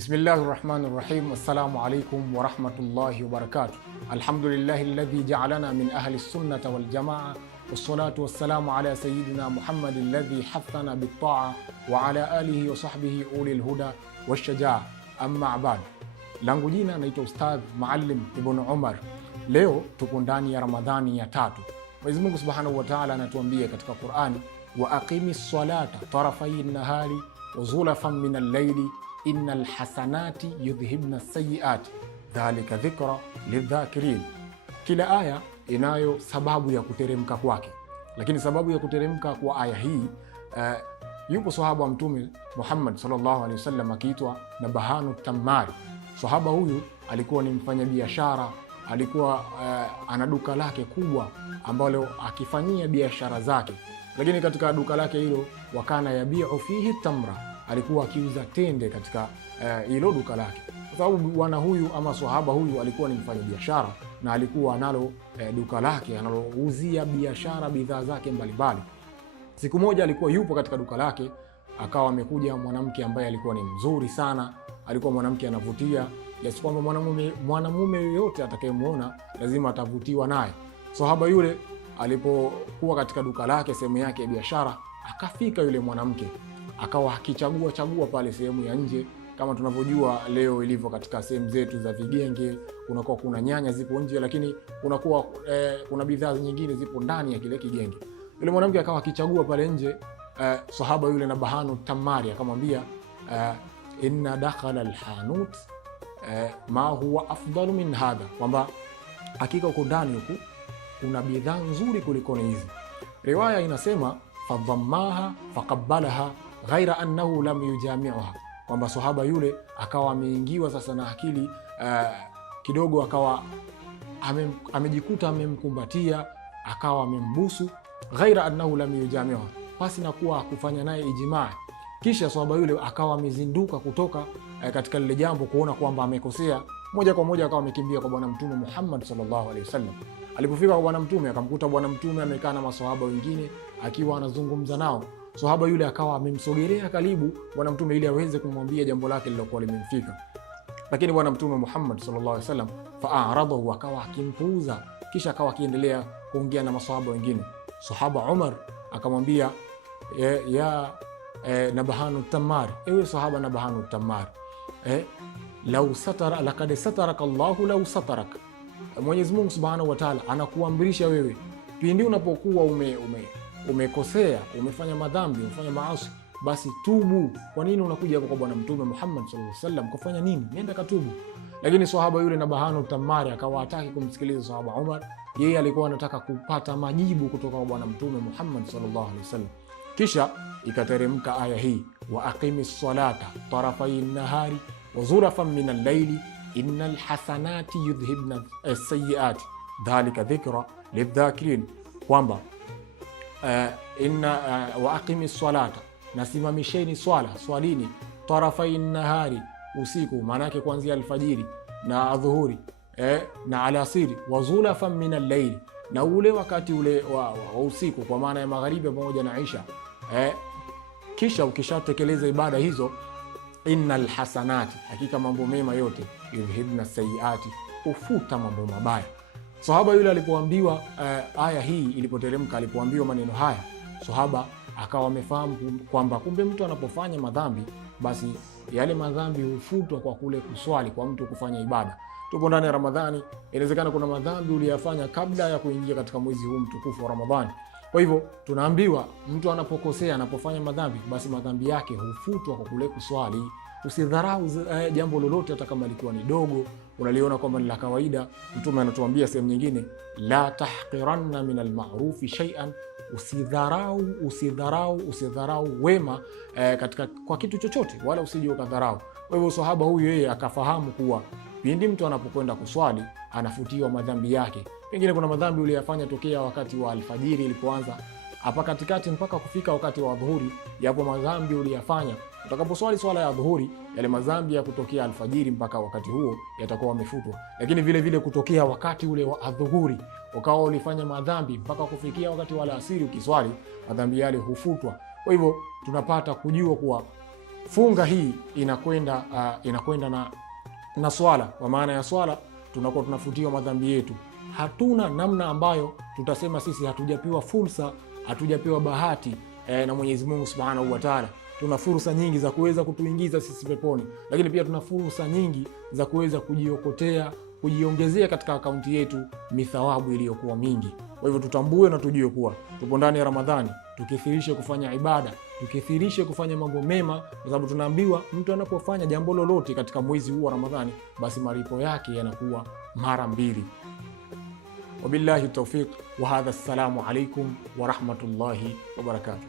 Bismillahirrahmanirrahim. Assalamu alaikum warahmatullahi wabarakatuh. Alhamdulillahi alladhi ja'alana min ahli sunnati wal jamaa, wassalatu wassalamu ala sayyidina Muhammadin alladhi hathana bit-ta'a wa ala alihi wa sahbihi ulil huda wash-shajaa. Amma ba'd. Langu jina naitwa Ustadh Maalim Ibn Umar. Leo tuko ndani ya Ramadhani ya tatu. Mwenyezi Mungu Subhanahu wa Ta'ala anatuambia katika Qur'ani, wa aqimis salata tarafay an-nahari wa zulafan min al-layli innal hasanati yudhhibna sayyiati dhalika dhikra lidhakirin. Kila aya inayo sababu ya kuteremka kwake, lakini sababu ya kuteremka kwa aya hii yupo sahaba wa Mtume Muhammad sallallahu alaihi wasallam akiitwa Nabahanu Tammari. Sahaba huyu alikuwa ni mfanyabiashara, alikuwa ana duka lake kubwa ambalo akifanyia biashara zake, lakini katika duka lake hilo wakana yabiu fihi tamra, alikuwa akiuza tende katika hilo duka lake, kwa sababu bwana huyu ama sahaba huyu alikuwa ni mfanyabiashara na alikuwa analo duka lake analouzia biashara bidhaa zake mbalimbali. Siku moja alikuwa yupo katika duka lake, akawa amekuja mwanamke ambaye alikuwa ni mzuri sana, alikuwa mwanamke anavutia kiasi kwamba mwanamume yoyote atakayemuona lazima atavutiwa naye. Sahaba yule alipokuwa katika duka lake, sehemu yake ya biashara, akafika yule mwanamke, akawa akichagua pale sehemu ya nje. Kama tunavyojua leo ilivyo katika sehemu zetu za vigenge, kunakuwa kuna nyanya zipo nje, lakini kunakuwa kuna bidhaa nyingine zipo ndani ya kile kigenge. Yule mwanamke akawa akichagua pale nje. Sahaba yule Nabahanu Tammari akamwambia, inna dakhala alhanut ma huwa afdalu min hadha, kwamba hakika uko ndani huku kuna bidhaa nzuri kuliko hizi. Riwaya inasema fadhammaha faqabbalaha ghaira annahu lam yujami'uha, kwamba sahaba yule akawa ameingiwa sasa na akili kidogo, akawa amejikuta amemkumbatia, akawa amembusu, ghaira annahu lam yujami'uha, pasi na kuwa kufanya naye ijmaa. Kisha sahaba yule akawa amezinduka kutoka katika lile jambo, kuona kwamba amekosea. Moja kwa moja akawa amekimbia kwa bwana Mtume Muhammad sallallahu alaihi wasallam. Alipofika kwa bwana Mtume akamkuta bwana Mtume amekaa na maswahaba wengine akiwa anazungumza nao. Sahaba yule akawa amemsogelea karibu bwana Mtume ili aweze kumwambia jambo lake lilokuwa limemfika, lakini bwana Mtume Muhammad sallallahu alaihi wasallam fa'aradahu, akawa akimpuuza, kisha akawa akiendelea kuongea na maswahaba wengine. Sahaba Umar akamwambia, ya Nabahanu Tammari, ewe sahaba Nabahanu Tammari, lau satara lakad sataraka Allahu lau satarak, Mwenyezi Mungu Subhanahu wa Ta'ala anakuamrisha wewe pindi unapokuwa umekosea, umefanya madhambi, umefanya maasi, basi tubu. Kwa nini unakuja kwa bwana Mtume Muhammad sallallahu alaihi wasallam kufanya nini? Nenda katubu. Lakini sahaba yule Nabahanu Tammari akawa hataki kumsikiliza sahaba Umar. Yeye alikuwa anataka kupata majibu kutoka kwa bwana Mtume Muhammad sallallahu alaihi wasallam. Kisha ikateremka aya hii, wa aqimis salata tarafay nahari wa zulafan min al-layli innal hasanati yudhhibna as-sayyiati dhalika dhikra lidhakirin, kwamba wa aqimis salata, nasimamisheni swalini, tarafay nahari, usiku, maana yake kuanzia alfajiri na adhuhuri na alasiri, wa zulafan min al-layli, na ule wakati ule wa usiku, kwa maana ya magharibi pamoja na isha. Kisha ukishatekeleza ibada hizo, innal hasanati, hakika mambo mema yote, yudhhibna sayyiati, ufuta mambo mabaya. Sahaba yule alipoambiwa aya hii ilipoteremka, alipoambiwa maneno haya, sahaba akawa amefahamu kwamba kumbe mtu anapofanya madhambi, basi yale madhambi hufutwa kwa kule kuswali, kwa mtu kufanya ibada. Tupo ndani ya Ramadhani, inawezekana kuna madhambi uliyafanya kabla ya kuingia katika mwezi huu mtukufu wa Ramadhani. Kwa hivyo tunaambiwa mtu anapokosea, anapofanya madhambi, basi madhambi yake hufutwa kwa kule kuswali. Usidharau jambo lolote, hata kama likuwa ni dogo, unaliona kwamba ni la kawaida. Mtume anatuambia sehemu nyingine, la tahqiranna min alma'rufi shay'an, usidharau wema katika kwa kitu chochote, wala usije ukadharau. Kwa hivyo sahaba huyu yeye akafahamu kuwa pindi mtu anapokwenda kuswali anafutiwa madhambi yake. Pengine kuna madhambi uliyafanya tokea wakati wa alfajiri ilipoanza hapa katikati mpaka kufika wakati wa dhuhuri, yapo madhambi uliyafanya. Utakaposwali swala ya dhuhuri, yale madhambi ya kutokea alfajiri mpaka wakati huo yatakuwa yamefutwa. Lakini vile vile kutokea wakati ule wa dhuhuri ukawa ulifanya madhambi mpaka kufikia wakati wa alasiri ukiswali, madhambi yale hufutwa. Kwa hivyo tunapata kujua kuwa funga hii inakwenda na swala. Kwa maana ya swala tunakuwa tunafutiwa madhambi yetu. Hatuna namna ambayo tutasema sisi hatujapewa fursa, hatujapewa bahati na Mwenyezi Mungu Subhanahu wa Ta'ala. Tuna fursa nyingi za kuweza kutuingiza sisi peponi, lakini pia tuna fursa nyingi za kuweza kujiokotea, kujiongezea katika akaunti yetu mithawabu iliyokuwa mingi. Kwa hivyo tutambue na tujue kuwa tupo ndani ya Ramadhani, tukithirishe kufanya ibada, tukithirishe kufanya mambo mema, kwa sababu tunaambiwa mtu anapofanya jambo lolote katika mwezi huu wa Ramadhani, basi malipo yake yanakuwa mara 2. Wabillahi tawfiq wa hadha, assalamu alaikum wa rahmatullahi wa barakatuh.